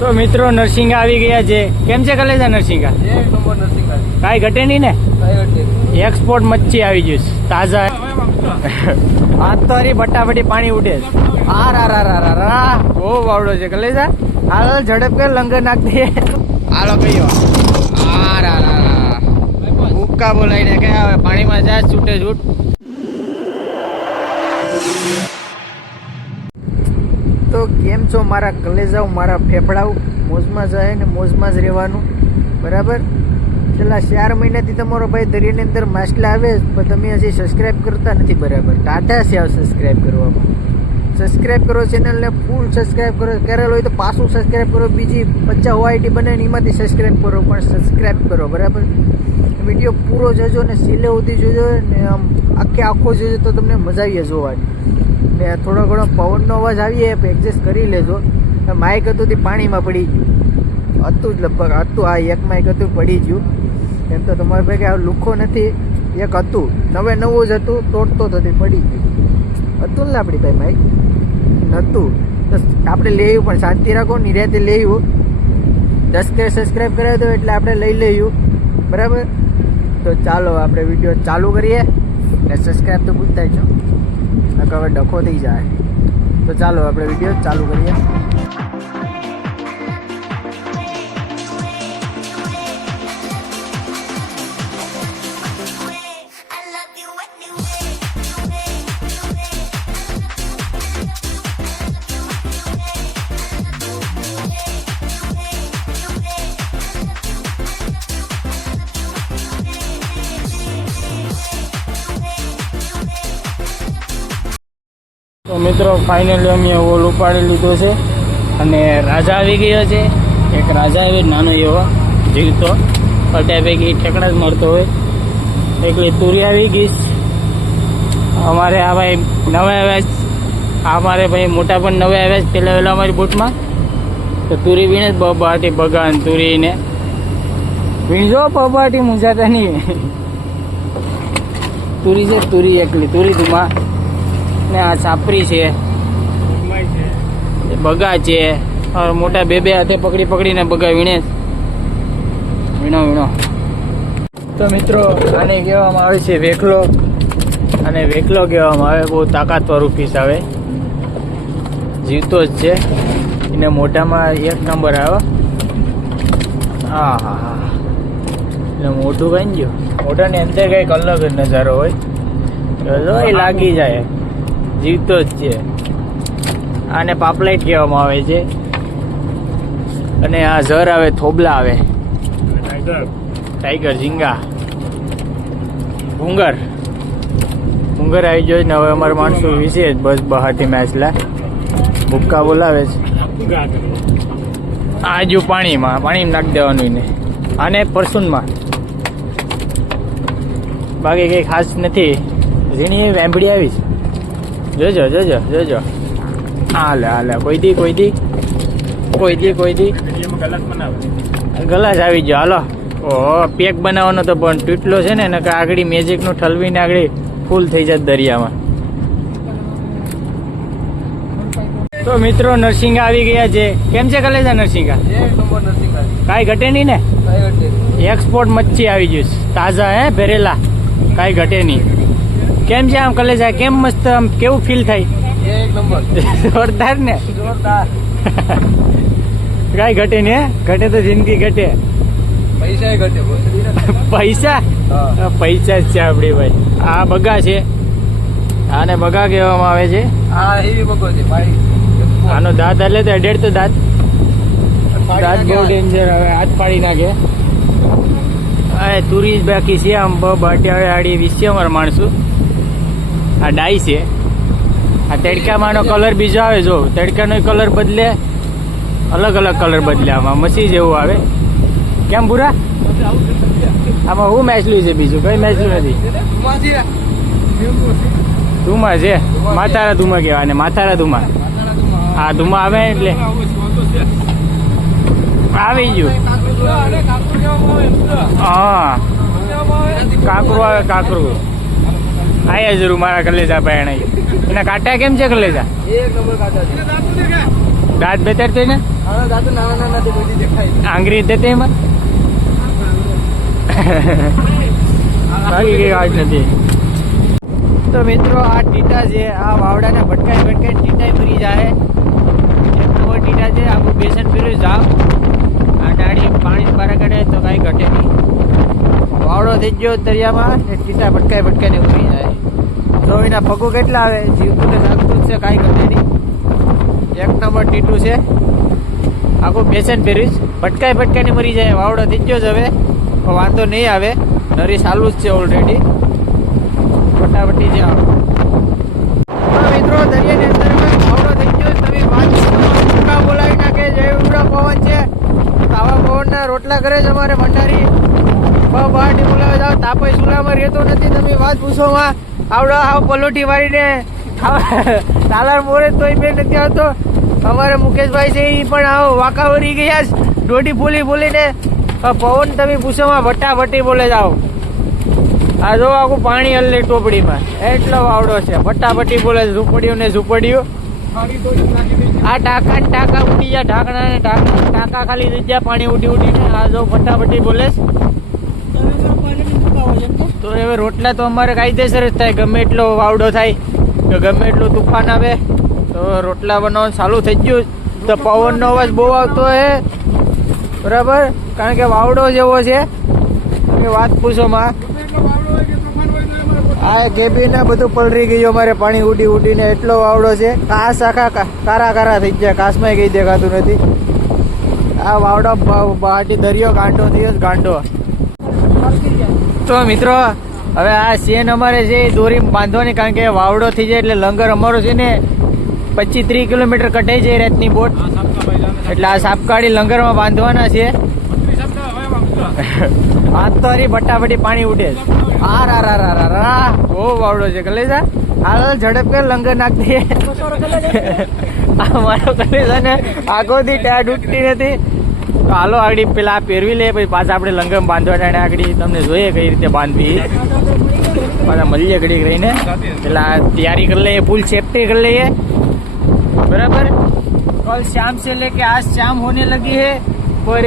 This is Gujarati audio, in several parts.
તો મિત્રો નરસિંગા આવી ગયા છે. કેમ છે કલેજા નરસિંગા? એક નંબર નરસિંગા. કાંઈ ઘટે નહીં ને? કાંઈ ઘટે નહીં. એક્સપોર્ટ મચ્છી આવી જઈશ તાજા. આ તો હરી બટાબટી પાણી ઉડે છે. બહુ વાવડો છે કલેજા. હાલ ઝડપ કર લંગર નાખ દે. હાલો કયો ઉક્કા બોલાઈને કે હવે પાણીમાં જા છૂટે છૂટ. તો કેમ છો મારા કલેજાઓ, મારા ફેફડાઓ? મોજમાં જાય ને મોજમાં જ રહેવાનું, બરાબર? છેલ્લા 4 મહિનાથી તમારો ભાઈ દરિયાની અંદર માછલા આવે પણ તમે હજી સબસ્ક્રાઈબ કરતા નથી, બરાબર? ટાટા છે સબસ્ક્રાઈબ કરવામાં. સબસ્ક્રાઈબ કરો ચેનલને, ફૂલ સબસ્ક્રાઈબ કરો. કરેલ હોય તો પાછું સબસ્ક્રાઈબ કરો. બીજી 50 OIT બનાવીને એમાંથી સબસ્ક્રાઈબ કરો, પણ સબસ્ક્રાઈબ કરો, બરાબર? વિડીયો પૂરો જોજો ને છેલ્લે સુધી જોજો ને આમ આખો જોજો તો તમને મજા આવીએ જોવાની. ને થોડો ઘણો પવનનો અવાજ આવીએ એડજસ્ટ કરી લેજો. માઇક હતું તે પાણીમાં પડી ગયું હતું જ લગભગ હતું. આ એક માઇક હતું પડી ગયું. એમ તો તમારા ભાઈ આ લુખો નથી, એક હતું નવું જ હતું, તોડતો તો તે પડી ગયું હતું ને આપણી ભાઈ માઇક નહોતું. તો આપણે લેવું પણ શાંતિ રાખો, નિરાતે લેવું. 10K સબસ્ક્રાઈબ કરાવી દો એટલે આપણે લઈ લઈએ, બરાબર? તો ચાલો આપણે વિડીયો ચાલુ કરીએ ને સબસ્ક્રાઈબ તો ભૂલતા જ નકર હવે ડખો થઈ જાય. તો ચાલો આપણે વિડીયો ચાલુ કરીએ. તો મિત્રો ફાઇનલી અમે ઓલ ઉપાડી લીધો છે અને રાજા આવી ગયો છે. એક રાજા આવી નાનો એવો જીવતો અટે પૈકી ઠેકડા જ મળતો હોય. એકલી તુરી આવી ગઈ. અમારે આ ભાઈ નવા આવ્યા, અમારે ભાઈ મોટા પણ નવા આવ્યા પહેલાં વહેલા અમારી બોટમાં. તો તુરી વીણે જ બબાટી બગાન તુરીને વીણજો બબાટી મૂંઝાતા નહીં. તુરી છે, તુરી એકલી તુરી તુમાં ને આ સાપરી છે, બગા છે. મોટા બે હાથે પકડીને બગા વીણે. વીણો. તો મિત્રો આને કહેવામાં આવે છે વેકલો. અને વેકલો કહેવામાં આવે. બહુ તાકાતવાળું ફિશ આવે, જીવતો જ છે. એને મોઢામાં 1 નંબર આવે. હા એટલે મોઢું કઈ ગયો, મોઢાની અંદર કંઈક અલગ જ નજારો હોય, એ લાગી જાય. જીવતો જ છે. આને પાપલાઇટ કહેવામાં આવે છે. અને આ ઝર આવે, થોબલા આવે, ટાઈગર, ઝીંગા, ભૂંગર આવી જોઈએ ને. હવે અમારે માણસો વિશે જ બસ બહારથી માછલા ભૂક્કા બોલાવે છે. આ જો પાણીમાં નાખી દેવાનું ને આને પરસુનમાં. બાકી કંઈ ખાસ નથી. ઝીણી વેંભડી આવી છે. જોજો. હાલે કોઈ દી ગલાસ આવી ગયો. હાલો પેક બનાવવાનો તો પણ તૂટલો છે ને આગળ મેજિકનું ઠલવીને આગળ ફૂલ થઈ જાય દરિયામાં. તો મિત્રો નરસિંગા આવી ગયા છે. કેમ છે કલેજા નરસિંગા? એક નંબર નરસિંગા. કાંઈ ઘટે નહીં ને? કાંઈ ઘટે નહીં. એક્સપોર્ટ મચ્છી આવી જઈશ તાજા, ભરેલા, કાંઈ ઘટે નહીં. કેમ છે આમ કલેજા? કેમ મસ્ત આમ કેવું ફીલ થાય? એક નંબર. જોરદાર ને? જોરદાર. કાંઈ ઘટે ને? ઘટે તો જિંદગી ઘટે. પૈસા ઘટે. પૈસા જ છે આપડી ભાઈ. આ બગા છે, આને બગા કહેવામાં આવે છે. હા એવી બગો છે ભાઈ. આનો દાંત એટલે તો અડેડ તો દાંત બહુ ડેન્જર. હવે હાથ પાડી નાખે. આ તુરી જ બાકી છે. આમ બાટિયા આડી વિશે અમારા માણસો. આ ડાઈ છે. આ તડકામાંનો કલર બીજો આવે. જો તડકાનો કલર બદલે, અલગ કલર બદલે. આમાં મસી જેવું આવે. કેમ ભૂરા? આમાં હું મેચલું છે? બીજું કઈ મેચલું નથી. ધુમા છે. માથારા ધુમા કહેવાય ને. માથારા ધુમા. હા ધુમા આવે એટલે આવી ગયું. હા કાંકરું આવે. કાંકરું આયા જરૂર મારા કલેજા પાણી. એના કાંટા કેમ છે કલેજા? એક નંબર કાંટા છે. દાંત બેતાડતો ને આના દાદુ નાના નાના તે બધી દેખાય આંગળી દેતે એમાં બાકી કઈ વાત નથી. તો મિત્રો આ ટીટા છે, આ વાવડાને ભટકાઈ ટીટા મરી જાય. એક નવો ટીટા છે, આખું બેસન પીરું જાવ આ ડાળી પાણી બહાર કાઢે તો કાંઈ ઘટે નહીં. વાવડો થઈ ગયો દરિયામાં ને ટીટા ભટકાઈને મરી જાય. જો એના પગો કેટલા આવે, જીવતું ને લાગતું જ છે, કાંઈ ઘટે નહીં. એક નંબર ટીટું છે, આખું બેસન પીરું ભટકાઈને મરી જાય. વાવડો થઈ ગયો જ હવે, પણ વાંધો નહીં આવે, નરી ચાલુ જ છે ઓલરેડી. ફટાફટી જ આવો. મિત્રો દરિયાની અંદર વાવડો થઈ ગયો, તમે વાત બોલાવી નાખે જય ઉડા પવન છે. આવા પવનના રોટલા કરે છે અમારે ભંડારી બહારથી બોલાવે જાવ. તાપય ચૂલામાં રહેતો નથી, તમે વાત પૂછોમાં આવડો આવ પલોઠી વાળીને તાલાર મોરે તોય મેં નથી આવતો. અમારે મુકેશભાઈ છે એ પણ આવો વાંકા વળી ગયા છે દોઢી બોલીને. પવન તમે પૂછોમાં ભટ્ટાભટ્ટી બોલે જાઓ. આ જો આખું પાણી હલ્લે ટોપડીમાં, એટલો વાવડો છે. ભટ્ટાભટ્ટી બોલે ઝૂંપડીઓ ને ઝૂંપડીઓ. આ ટાંકા ઉડી જાય, ઢાંકણા ને ટાંકા ખાલી થઈ જાય પાણી ઉડીને. આ જો ભટ્ટાભટ્ટી બોલે. તો હવે રોટલા તો અમારે કાયદેસર જ થાય, ગમે એટલો વાવડો થાય કે ગમે એટલું તુફાન આવે તો રોટલા બનાવવાનું ચાલુ થઈ ગયું. તો પવનનો અવાજ બહુ આવતો હે બરાબર, કારણ કે વાવડો જેવો છે કે વાત પૂછોમાં. આ કેબિન બધું પલરી ગયું અમારે પાણી ઉડીને, એટલો વાવડો છે. કાસ આખા કારા થઈ ગયા, કાસમાં કઈ દેખાતું નથી. આ વાવડો બહાટી દરિયો ગાંડો થયો ગાંડો. તો મિત્રો હવે આ શેન અમારે છે એ દોરી બાંધવાની, કારણ કે વાવડો થઈ જાય એટલે લંગર અમારો છે ને 25-30 કિલોમીટર કટાઈ જાય રાતની બોટ, એટલે આ સાપકાળી લંગરમાં બાંધવાના છે. આજ તો હરી ભટ્ટાભટ્ટી પાણી ઉડે. બહુ વાવડો છે કલેજા. હાલ ઝડપ કે લંગર નાખ દઈએ. મારો કલેજા ને આગોથી ટાઢ ઉઠતી નથી. તો હાલો આગળ પેલા પહેરવી લે, પછી પાછા આપણે લંગર બાંધવા આગળ તમને જોઈએ કઈ રીતે બાંધવી. પાછા મળીએ ઘડીક રહીને, પેલા તૈયારી કરી લઈએ, ફૂલ સેફ્ટી કરી લઈએ बराबर. कल शाम से लेके आज शाम होने लगी है पर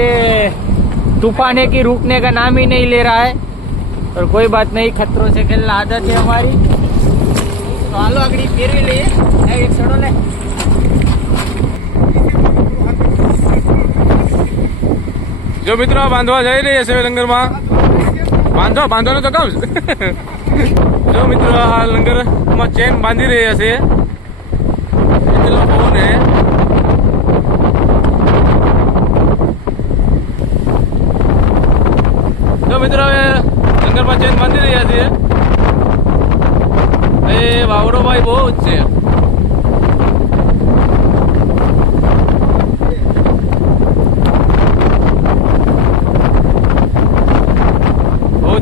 तूफान है कि रुकने का नाम ही नहीं ले रहा है. और कोई बात नहीं, खतरों से खेलना आदत है हमारी. तो हालो आगड़ी फेरवी लઈએ. एक सड़ो ले. જો મિત્રો બાંધવા જઈ રહ્યા છે લંગરમાં, બાંધવાનું તો કામ. જો મિત્રો આ લંગરમાં ચેન બાંધી રહ્યા છે. એટલો પવન હે. જો મિત્રો હવે લંગરમાં ચેન બાંધી રહ્યા છે. એ વાવડો ભાઈ બહુ જ છે.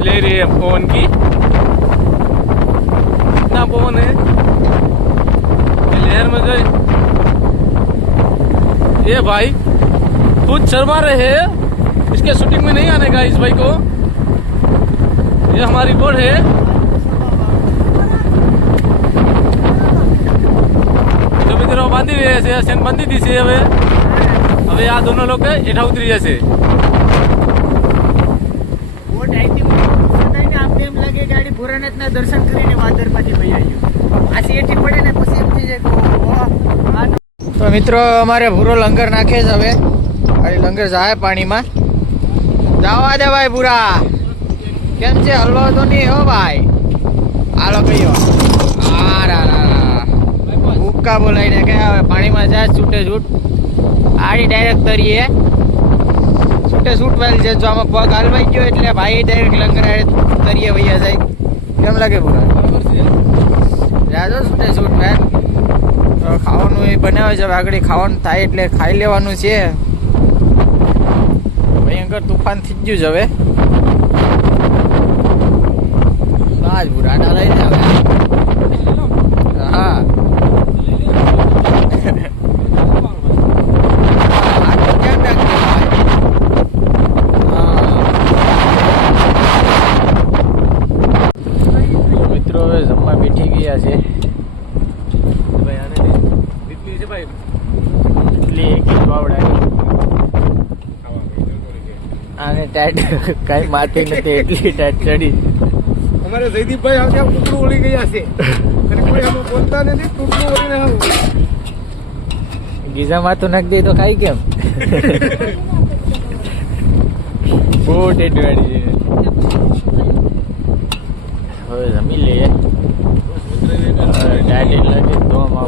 ले रही है पवन की. इतना पवन है लहर में जो ये भाई खुद शर्मा रहे हैं. इसके शूटिंग में नहीं आने का इस भाई को. ये हमारी बोर्ड है. जो मित्रों बांधी रहे છે સેન બાંધી દીધી છે. હવે આ દોનો લોકો એઠા ઉતરી જશે. ભોરાનાથના દર્શન કરીને વાદરમાંથી વહી આવ્યું. આ સીએટી પડે ને પછી એમ થઈ જાય. તો મિત્રો અમારે ભૂરો લંગર નાખે છે હવે. અરે લંગર જાય પાણીમાં. જવા દે ભાઈ ભૂરા. કેમ છે, હલવો તો નહીં હો ભાઈ. હાલો કહીઓ. ભૂક્કા બોલાવીને કે હવે પાણીમાં જાય છૂટે છૂટ. આડી ડાયરેક્ટ તરીએ છૂટે છૂટ વાળી છે. જો આમાં પગ હાલવાઈ ગયો એટલે ભાઈ ડાયરેક્ટ લંગર તરીએ વૈયા જાય. કેમ લાગે પૂરા? જાજો છૂટે છૂટ મેન. તો ખાવાનું એ બનાવે છે. આગળ ખાવાનું થાય એટલે ખાઈ લેવાનું છે. ભયંકર તુફાન થઈ ગયું છે હવે. આજ પૂરા આડા લઈ જાય. હા આને ટાઈટ કઈ માથે નથી એટલી ટાઈટ ચડી. અમારે જયદીપભાઈ આજે ટુકડું ઓળી ગયા છે અને કોઈ આમાં બોલતા નથી. ટુકડું ઓળીને આવું ગીઝા માથું નાખી દે તો ખાઈ કેમ? બહુ ટેટ વાળી છે. હવે જમી લઈએ. ટાઈટ એટલે ધોવામાં